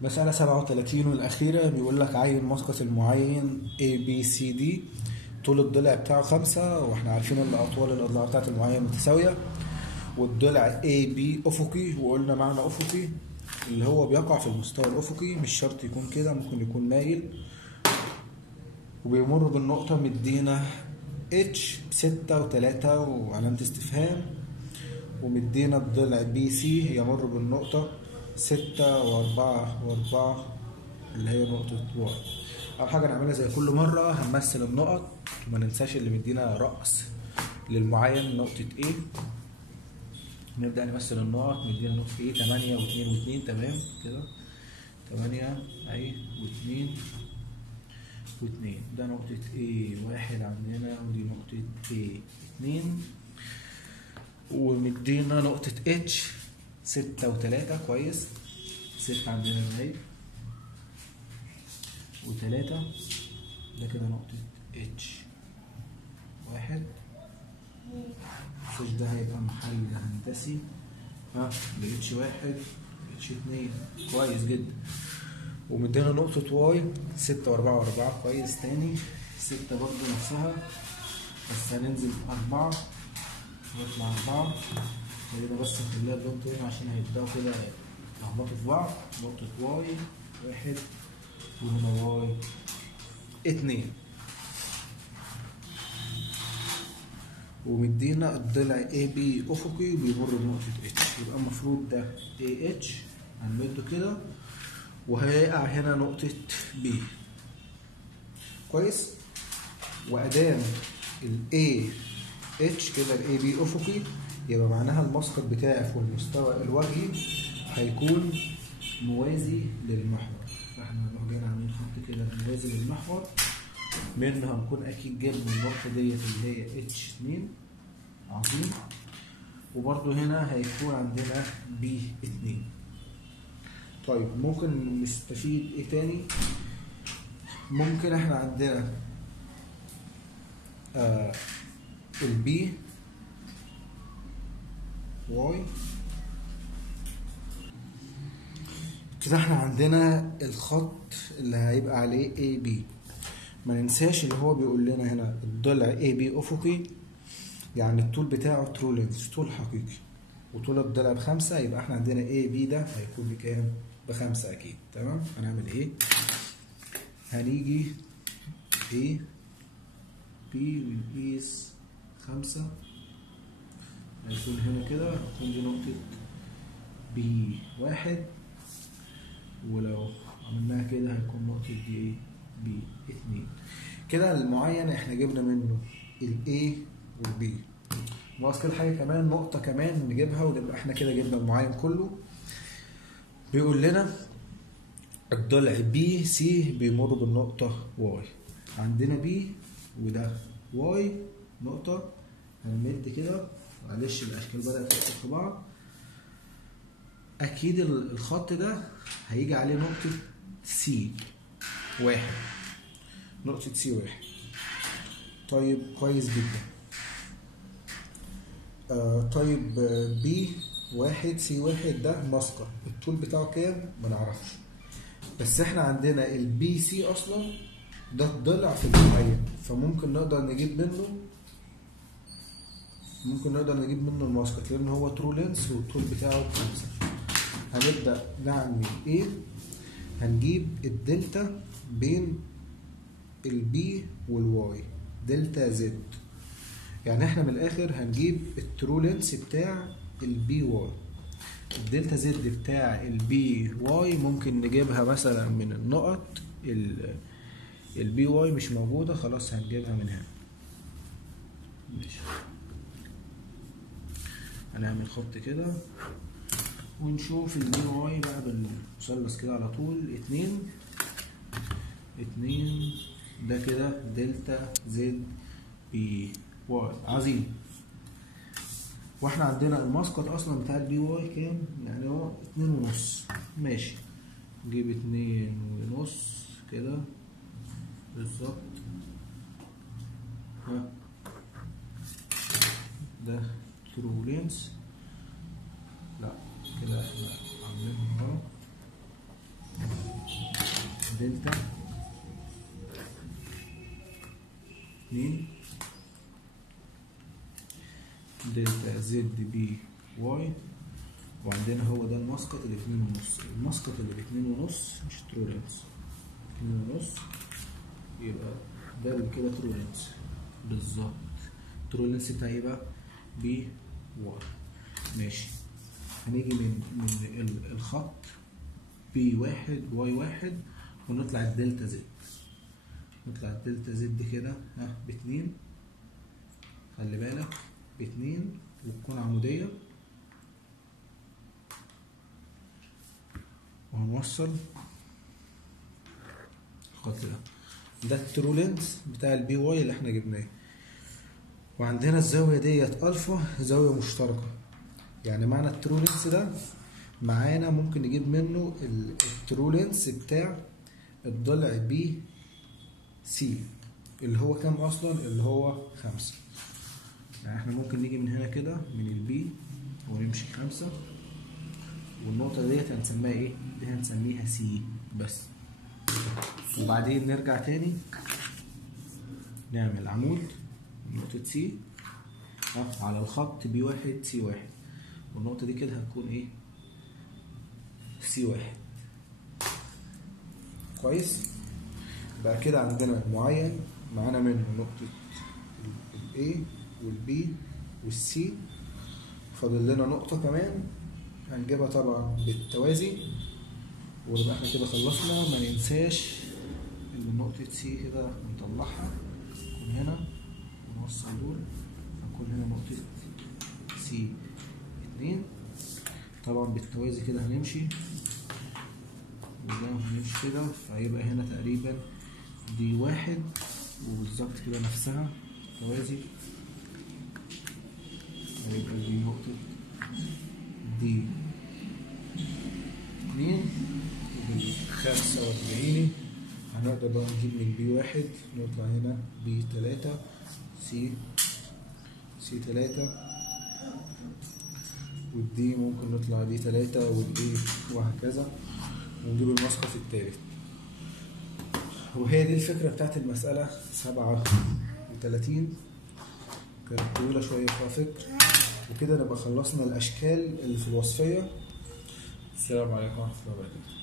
مسألة 37 والأخيرة بيقول لك عين مسقط المعين ABCD. طول الضلع بتاعه 5، واحنا عارفين ان أطوال الأضلاع بتاعت المعين متساوية، والضلع AB أفقي، وقلنا معنى أفقي اللي هو بيقع في المستوى الأفقي، مش شرط يكون كده، ممكن يكون مايل، وبيمر بالنقطة مدينا H ب6 و3 وعلامة استفهام، ومدينا الضلع BC يمر بالنقطة 6 و4 اللي هي نقطة واي. أول حاجة نعملها زي كل مرة هنمثل النقط، وما ننساش اللي مدينا رأس للمعين نقطة A. نبدأ نمثل النقط، مدينا نقطة A 8 و2 تمام كده، 8 أهي و2 ده نقطة A1 عندنا، ودي نقطة A2، ومدينا نقطة H 6 و3 كويس، 6 عندنا اهي و3، ده كده نقطة H1. السوش ده هيبقى محل هندسي ل H1 H2 كويس جدا، ومدينا نقطة واي 6 و4 كويس تاني، 6 برضه نفسها، بس هننزل 4 نطلع 4 كده، بس نخليها اللون تاني عشان هيبدأوا كده يلخبطوا في بعض. نقطة واي 1 وهنا واي 2، ومدينا الضلع AB أفقي بيمر بنقطة H، يبقى المفروض ده AH هنمده كده، وهيقع هنا نقطة B كويس. وأدام ال AH كده ال AB أفقي، يبقى معناها المسقط بتاعي في المستوى الوجهي هيكون موازي للمحور، فاحنا هنروح جايين عاملين خط كده موازي للمحور، منه هنكون أكيد جبنا النقطة ديت اللي هي H2 عظيم، وبرضه هنا هيكون عندنا B2. طيب ممكن نستفيد ايه تاني؟ ممكن احنا عندنا البي واي كده، احنا عندنا الخط اللي هيبقى عليه اي بي. ما ننساش اللي هو بيقول لنا هنا الضلع اي بي افقي، يعني الطول بتاعه ترو لينث، طول حقيقي، وطول الضلع ب5، يبقى احنا عندنا اي بي ده هيكون بكام؟ ب5 اكيد. تمام، هنعمل ايه؟ هنيجي A B ونقيس 5، هيكون هنا كده، هتكون دي نقطة B1، ولو عملناها كده هيكون نقطة دي B2. كده المعين احنا جبنا منه ال A وال B، ناقص كده حاجة كمان، نقطة كمان نجيبها ونبقى احنا كده جبنا المعين كله. بيقول لنا الضلع بي سي بيمر بالنقطة واي، عندنا بي وده واي نقطة، هنمد كده، معلش الأشكال بدأت تدخل في بعض، أكيد الخط ده هيجي عليه نقطة سي 1، نقطة سي 1. طيب كويس جدا. طيب بي 1 سي 1 ده مسقط، الطول بتاعه كام؟ ما نعرفش، بس احنا عندنا البي سي اصلا ده ضلع في المعين، فممكن نقدر نجيب منه المسقط، لان هو ترو لينس والطول بتاعه 5. هنبدا نعمل ايه؟ هنجيب الدلتا بين البي والواي، دلتا زد، يعني احنا من الاخر هنجيب الترو لينس بتاع البي واي. الدلتا زد بتاع البي واي ممكن نجيبها مثلا من النقط، البي واي مش موجودة، خلاص هنجيبها من هنا. ماشي، هنعمل خط كده ونشوف البي واي بقى بالمثلث كده على طول، 2 ده كده دلتا زد بي واي عظيم. واحنا عندنا المسقط اصلا بتاع البي واي كام؟ يعني هو 2.5. ماشي، نجيب 2.5 كده بالظبط. ده ترو لينس، لا كده احنا عاملينهم غلط. دلتا 2 دلتا زد بي واي، وعندنا هو ده المسقط اللي 2.5. المسقط اللي ب2.5 مش ترولنس، 2.5 يبقى ده اللي كده ترولنس بالظبط. الترولنس بتاعي يبقى بي واي. ماشي، هنيجي من الخط بي 1 واي 1 ونطلع الدلتا زد. نطلع الدلتا زد كده ب2، خلي بالك ب2 وتكون عمودية، وهنوصل الخط ده الترولنس بتاع البي واي اللي احنا جبناه. وعندنا الزاوية ديت الفا زاوية مشتركة، يعني معنى الترولنس ده معانا ممكن نجيب منه الترولنس بتاع الضلع بي سي اللي هو كام اصلا؟ اللي هو 5. يعني احنا ممكن نيجي من هنا كده من البي ونمشي 5، والنقطة ديت هنسميها ايه؟ دي هنسميها سي بس. وبعدين نرجع تاني نعمل عمود نقطة سي على الخط بي 1 سي 1، والنقطة دي كده هتكون ايه؟ سي 1. كويس؟ بقى كده عندنا معين معانا منه نقطة ال A وال B وال C، فاضل لنا نقطة كمان هنجيبها طبعا بالتوازي، ونبقى احنا كده خلصنا. ما ننساش ان نقطة C كده نطلعها نكون هنا ونوصل دول، هنكون هنا نقطة C2 طبعا بالتوازي كده هنمشي وهنمشي كده، فهيبقى هنا تقريبا دي 1 وبالظبط كده نفسها توازي، هيبقى دي نقطة دي 2 وبال45 هنقدر بقى نجيب من بي 1 نطلع هنا بي 3 سي 3 والدي ممكن نطلع دي 3 والاي وهكذا، ونجيب المسقط التالت. وهي دي الفكرة بتاعت المسألة 37. كانت طويلة شوية فيها فكر، وكده نبقى خلصنا الأشكال اللي في الوصفية. السلام عليكم ورحمة الله وبركاته.